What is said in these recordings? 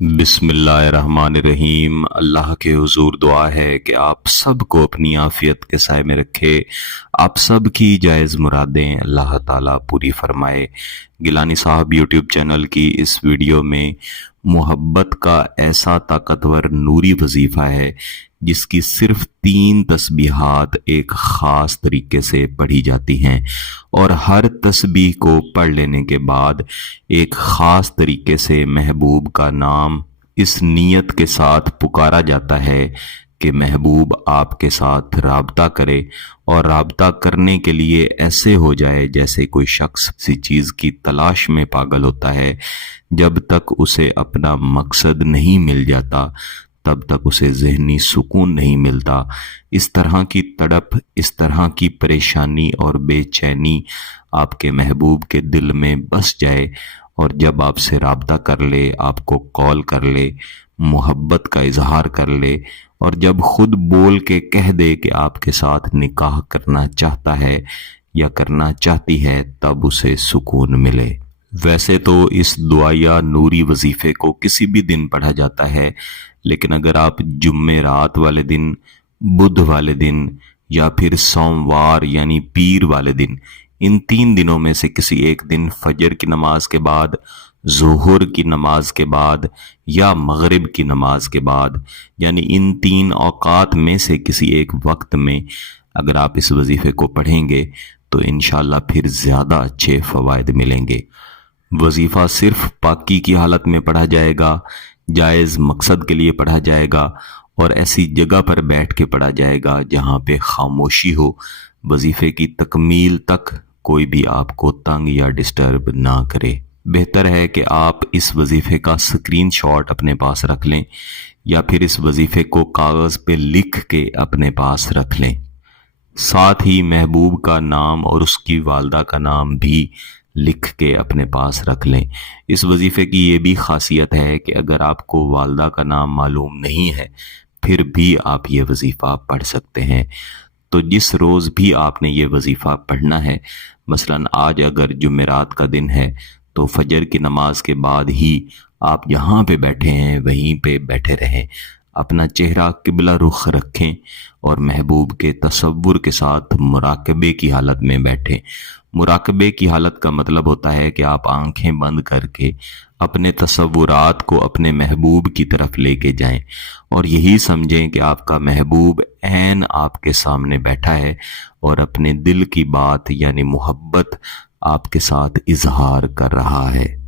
बिस्मिल्लाहिर्रहमानिर्रहीम। अल्लाह के हुजूर दुआ है कि आप सब को अपनी आफियत के साए में रखे, आप सब की जायज़ मुरादें अल्लाह ताला पूरी फरमाए। गिलानी साहब यूट्यूब चैनल की इस वीडियो में मोहब्बत का ऐसा ताकतवर नूरी वजीफ़ा है जिसकी सिर्फ 3 तस्बीहात एक ख़ास तरीके से पढ़ी जाती हैं और हर तस्बीह को पढ़ लेने के बाद एक ख़ास तरीके से महबूब का नाम इस नीयत के साथ पुकारा जाता है कि महबूब आपके साथ राब्ता करे और राब्ता करने के लिए ऐसे हो जाए जैसे कोई शख्स किसी चीज़ की तलाश में पागल होता है। जब तक उसे अपना मकसद नहीं मिल जाता तब तक उसे ज़हनी सुकून नहीं मिलता। इस तरह की तड़प, इस तरह की परेशानी और बेचैनी आपके महबूब के दिल में बस जाए और जब आपसे राब्ता कर ले, आपको कॉल कर ले, मोहब्बत का इजहार कर ले और जब खुद बोल के कह दे कि आपके साथ निकाह करना चाहता है या करना चाहती है, तब उसे सुकून मिले। वैसे तो इस दुआया नूरी वजीफ़े को किसी भी दिन पढ़ा जाता है, लेकिन अगर आप जुम्मे रात वाले दिन, बुध वाले दिन या फिर सोमवार यानी पीर वाले दिन, इन 3 दिनों में से किसी एक दिन फजर की नमाज के बाद, ज़ोहर की नमाज के बाद या मगरिब की नमाज के बाद, यानी इन 3 औकात में से किसी एक वक्त में अगर आप इस वजीफ़े को पढ़ेंगे तो इंशाअल्लाह फिर ज़्यादा अच्छे फ़वाइद मिलेंगे। वजीफ़ा सिर्फ पाकी की हालत में पढ़ा जाएगा, जायज़ मकसद के लिए पढ़ा जाएगा और ऐसी जगह पर बैठ के पढ़ा जाएगा जहाँ पे खामोशी हो। वजीफ़े की तकमील तक कोई भी आपको तंग या डिस्टर्ब ना करे। बेहतर है कि आप इस वजीफ़े का स्क्रीनशॉट अपने पास रख लें या फिर इस वजीफ़े को कागज़ पे लिख के अपने पास रख लें। साथ ही महबूब का नाम और उसकी वालदा का नाम भी लिख के अपने पास रख लें। इस वजीफ़े की ये भी खासियत है कि अगर आपको वालदा का नाम मालूम नहीं है फिर भी आप ये वजीफ़ा पढ़ सकते हैं। तो जिस रोज़ भी आपने ये वजीफ़ा पढ़ना है, मसलन आज अगर जुमेरात का दिन है तो फजर की नमाज के बाद ही आप जहाँ पे बैठे हैं वहीं पे बैठे रहें, अपना चेहरा किबला रुख रखें और महबूब के तसव्वुर के साथ मुराकबे की हालत में बैठें। मुराकबे की हालत का मतलब होता है कि आप आंखें बंद करके अपने तसव्वुरात को अपने महबूब की तरफ लेके जाएं और यही समझें कि आपका महबूब ऐन आपके सामने बैठा है और अपने दिल की बात यानी मोहब्बत आपके साथ इजहार कर रहा है।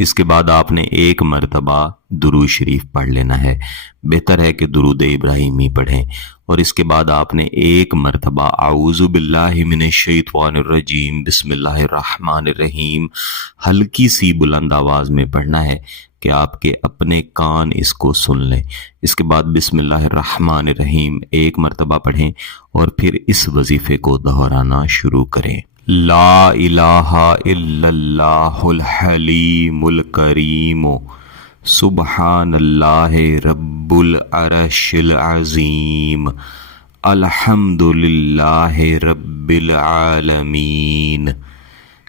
इसके बाद आपने एक मरतबा दुरूद शरीफ पढ़ लेना है। बेहतर है कि दुरूद इब्राहिमी पढ़ें और इसके बाद आपने एक मरतबा आऊज़ु बिल्लाहि मिनश शैतानिर रजीम बिस्मिल्लाहिर्रहमानिर्रहीम हल्की सी बुलंद आवाज़ में पढ़ना है कि आपके अपने कान इसको सुन लें। इसके बाद बिस्मिल्लाहिर्रहमानिर्रहीम एक मरतबा पढ़ें और फिर इस वजीफ़े को दोहराना शुरू करें। ला इलाहा इल्लल्लाहुल हलीमुल करीम सुब्हानल्लाहि रब्बुल अर्शिल अज़ीम अल्हम्दुलिल्लाहि रब्बिल आलमीन।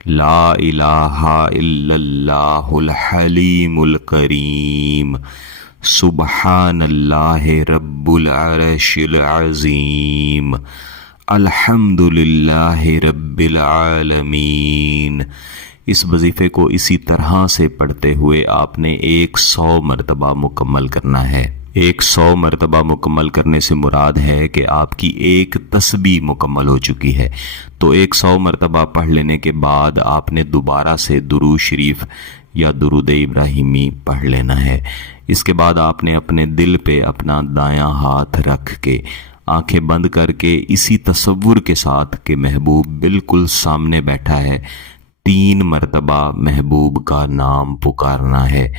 ला इलाहा इल्लल्लाहुल हलीमुल करीम सुब्हानल्लाहि रब्बुल अर्शिल अज़ीम अल्हम्दुलिल्लाहि रब्बिल आलमीन। इस वजीफ़े को इसी तरह से पढ़ते हुए आपने 100 मरतबा मुकम्मल करना है। 100 मरतबा मुकम्मल करने से मुराद है कि आपकी एक तस्बीह मुकम्मल हो चुकी है। तो 100 मरतबा पढ़ लेने के बाद आपने दोबारा से दुरूद शरीफ या दुरूद इब्राहिमी पढ़ लेना है। इसके बाद आपने अपने दिल पे अपना दायां हाथ रख के आंखें बंद करके इसी तसव्वुर के साथ कि महबूब बिल्कुल सामने बैठा है, 3 मरतबा महबूब का नाम पुकारना है।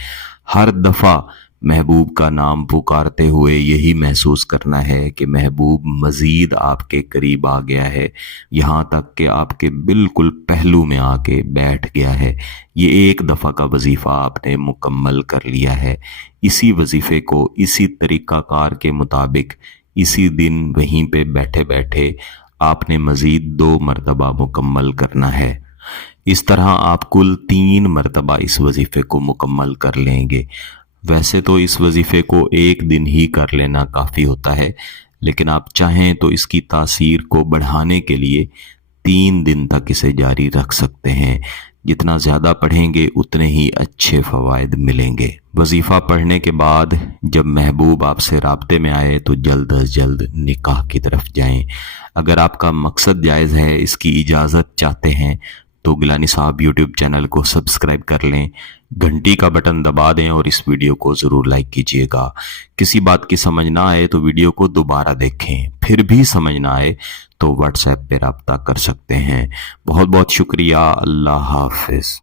हर दफ़ा महबूब का नाम पुकारते हुए यही महसूस करना है कि महबूब मज़ीद आपके करीब आ गया है, यहाँ तक कि आपके बिल्कुल पहलू में आके बैठ गया है। ये एक दफ़ा का वजीफ़ा आपने मुकम्मल कर लिया है। इसी वजीफ़े को इसी तरीक़ाकार के मुताबिक इसी दिन वहीं पे बैठे बैठे आपने मज़ीद 2 मरतबा मुकम्मल करना है। इस तरह आप कुल 3 मरतबा इस वजीफ़े को मुकम्मल कर लेंगे। वैसे तो इस वजीफे को एक दिन ही कर लेना काफ़ी होता है, लेकिन आप चाहें तो इसकी तासीर को बढ़ाने के लिए 3 दिन तक इसे जारी रख सकते हैं। जितना ज़्यादा पढ़ेंगे उतने ही अच्छे फ़वाइद मिलेंगे। वजीफ़ा पढ़ने के बाद जब महबूब आपसे राब्ते में आए तो जल्द अज जल्द निकाह की तरफ जाएं। अगर आपका मकसद जायज़ है, इसकी इजाज़त चाहते हैं, तो गिलानी साहब यूट्यूब चैनल को सब्सक्राइब कर लें, घंटी का बटन दबा दें और इस वीडियो को ज़रूर लाइक कीजिएगा। किसी बात की समझ ना आए तो वीडियो को दोबारा देखें, फिर भी समझ ना आए तो व्हाट्सएप पे रब्ता कर सकते हैं। बहुत बहुत शुक्रिया। अल्लाह हाफिज़।